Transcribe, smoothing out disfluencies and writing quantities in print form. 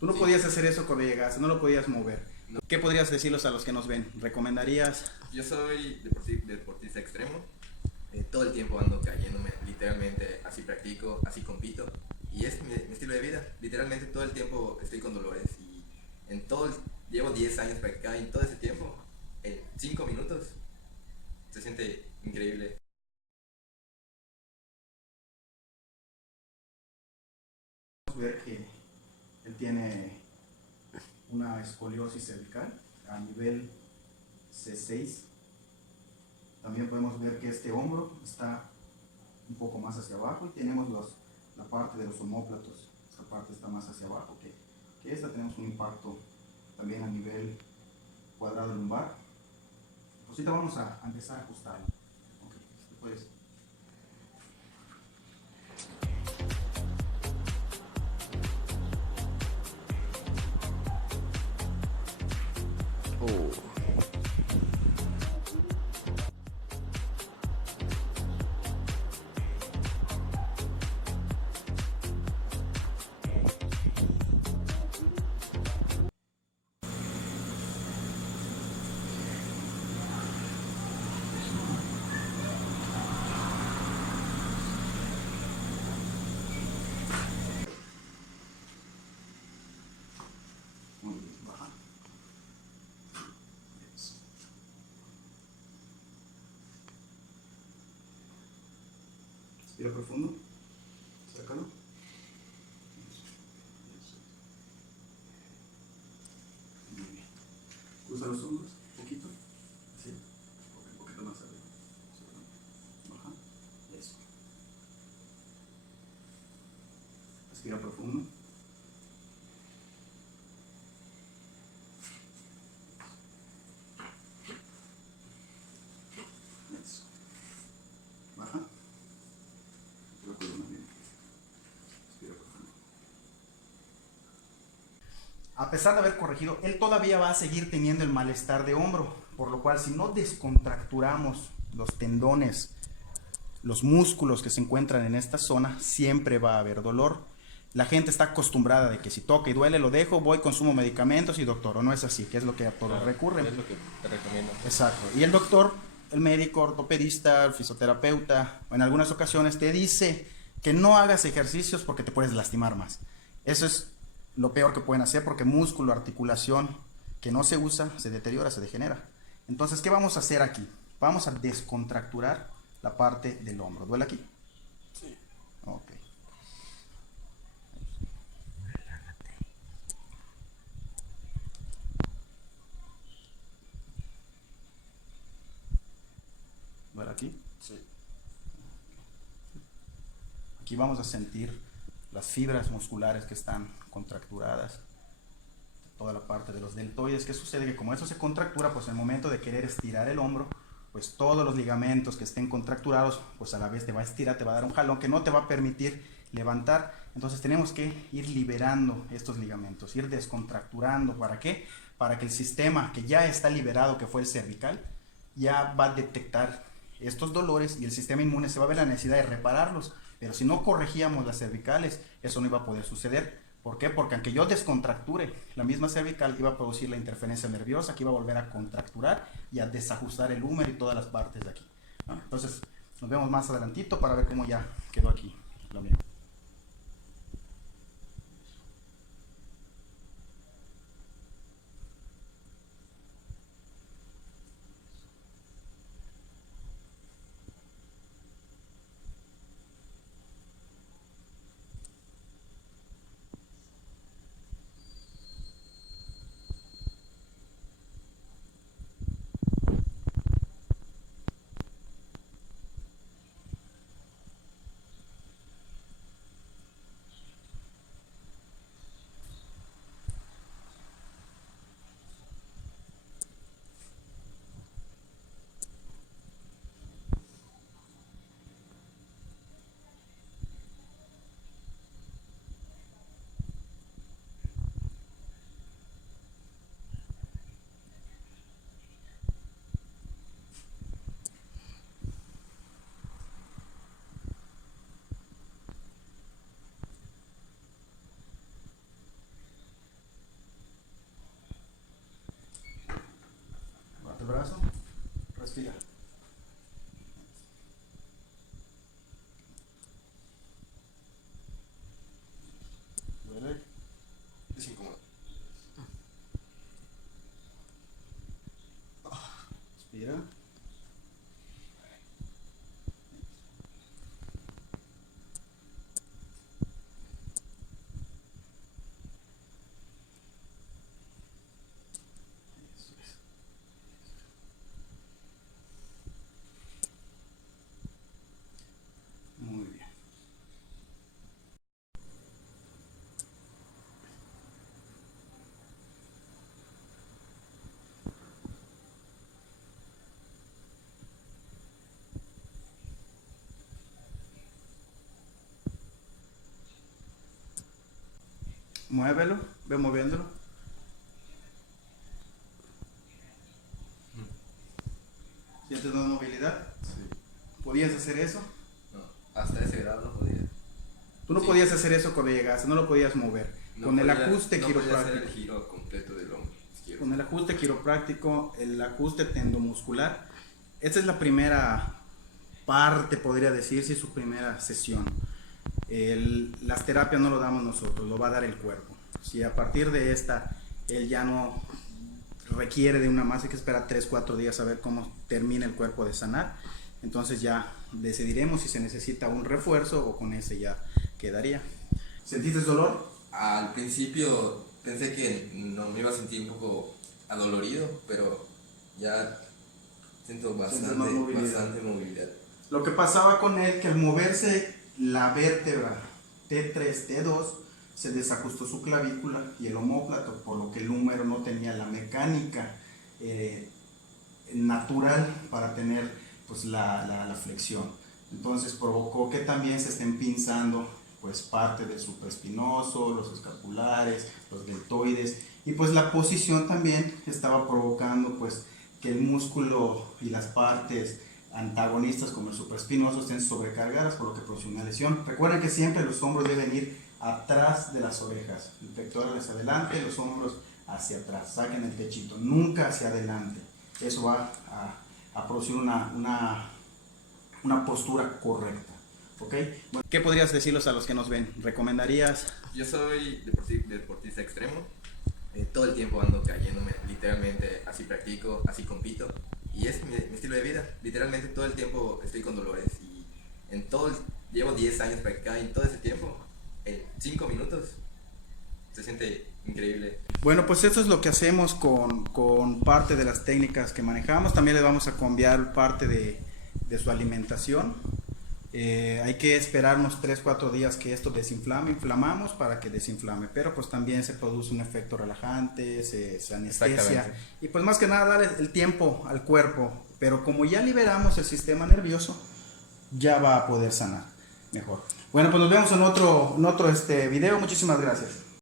Tú no Sí. podías hacer eso cuando llegaste, no lo podías mover. No. ¿Qué podrías decirles a los que nos ven? ¿Recomendarías? Yo soy deportista extremo. Todo el tiempo ando cayéndome, literalmente así practico, así compito. Y es mi estilo de vida. Literalmente todo el tiempo estoy con dolores. Y en todo llevo 10 años practicando y en todo ese tiempo, en 5 minutos, se siente increíble. Podemos ver que él tiene una escoliosis cervical a nivel C6. También podemos ver que este hombro está un poco más hacia abajo y tenemos la parte de los omóplatos. Esta parte está más hacia abajo que esta. Tenemos un impacto también a nivel cuadrado lumbar. Pues ahorita vamos a empezar a ajustarlo. Ok, después. Muy bien, baja. Eso. Respira profundo. Sácalo. Eso. Eso. Muy bien. Cruza los hombros un poquito. Así. Un poquito más arriba. Baja. Eso. Respira profundo. Eso. Baja. La columna bien. Respira profundo. A pesar de haber corregido, él todavía va a seguir teniendo el malestar de hombro, por lo cual si no descontracturamos los tendones, los músculos que se encuentran en esta zona, siempre va a haber dolor. La gente está acostumbrada de que si toca y duele lo dejo, voy, consumo medicamentos y doctor, o no es así, que es lo que a todos Claro, recurren. es lo que te recomiendo. Exacto. Y el doctor, el médico, ortopedista, el fisioterapeuta, en algunas ocasiones te dice que no hagas ejercicios porque te puedes lastimar más. Eso es lo peor que pueden hacer porque músculo, articulación que no se usa, se deteriora, se degenera. Entonces, ¿qué vamos a hacer aquí? Vamos a descontracturar la parte del hombro. ¿Duele aquí? Sí. Ok. ¿Duele aquí? Sí. Aquí vamos a sentir las fibras musculares que están contracturadas, toda la parte de los deltoides. ¿Qué sucede? Que como eso se contractura, pues en el momento de querer estirar el hombro, pues todos los ligamentos que estén contracturados, pues a la vez te va a estirar, te va a dar un jalón que no te va a permitir levantar. Entonces tenemos que ir liberando estos ligamentos, ir descontracturando. ¿Para qué? Para que el sistema que ya está liberado, que fue el cervical, ya va a detectar estos dolores y el sistema inmune se va a ver la necesidad de repararlos. Pero si no corregíamos las cervicales, eso no iba a poder suceder. ¿Por qué? Porque aunque yo descontracture la misma cervical, iba a producir la interferencia nerviosa que iba a volver a contracturar y a desajustar el húmero y todas las partes de aquí, ¿no? Entonces, nos vemos más adelantito para ver cómo ya quedó aquí lo mío. Respira. ¿Duele? Es incómodo. Respira. Eso es. Muy bien. Muévelo, ve moviéndolo. ¿Sientes más movilidad? Sí. ¿Podías hacer eso? No, hasta ese grado no podía. Tú no Sí. podías hacer eso cuando llegaste, no lo podías mover. No Con el podía- ajuste no podía hacer quiropráctico. el giro completo del hombro izquierdo. Con el ajuste quiropráctico, el ajuste tendomuscular, esta es la primera parte, podría decirse, su primera sesión. Las terapias no lo damos nosotros, lo va a dar el cuerpo. Si a partir de esta él ya no requiere de una más, hay que esperar 3-4 días a ver cómo termina el cuerpo de sanar, entonces ya decidiremos si se necesita un refuerzo o con ese ya quedaría. ¿Sentiste dolor? Al principio pensé que no me iba a sentir un poco adolorido, pero ya siento Sientes más movilidad. bastante movilidad. Lo que pasaba con él, que al moverse la vértebra T3, T2, se desajustó su clavícula y el omóplato, por lo que el húmero no tenía la mecánica natural para tener pues, la flexión. Entonces provocó que también se estén pinzando pues, parte del supraespinoso, los escapulares, los deltoides, y pues la posición también estaba provocando pues, que el músculo y las partes antagonistas como el supraespinoso estén sobrecargadas, por lo que produce una lesión. Recuerden que siempre los hombros deben ir atrás de las orejas, el pectoral hacia adelante, los hombros hacia atrás, saquen el pechito, nunca hacia adelante. Eso va a producir una postura correcta. ¿Ok? Bueno, ¿qué podrías decirles a los que nos ven? ¿Recomendarías? Yo soy deportista extremo. Todo el tiempo ando cayéndome, literalmente así practico, así compito. Y es mi estilo de vida. Literalmente todo el tiempo estoy con dolores. Y llevo 10 años practicando y en todo ese tiempo, en 5 minutos, se siente increíble. Bueno, pues eso es lo que hacemos con parte de las técnicas que manejamos. También le vamos a cambiar parte de su alimentación. Hay que esperarnos 3-4 días que esto desinflame, inflamamos para que desinflame, pero pues también se produce un efecto relajante, se anestesia y pues más que nada darle el tiempo al cuerpo, pero como ya liberamos el sistema nervioso, ya va a poder sanar mejor. Bueno, pues nos vemos en otro video, muchísimas gracias.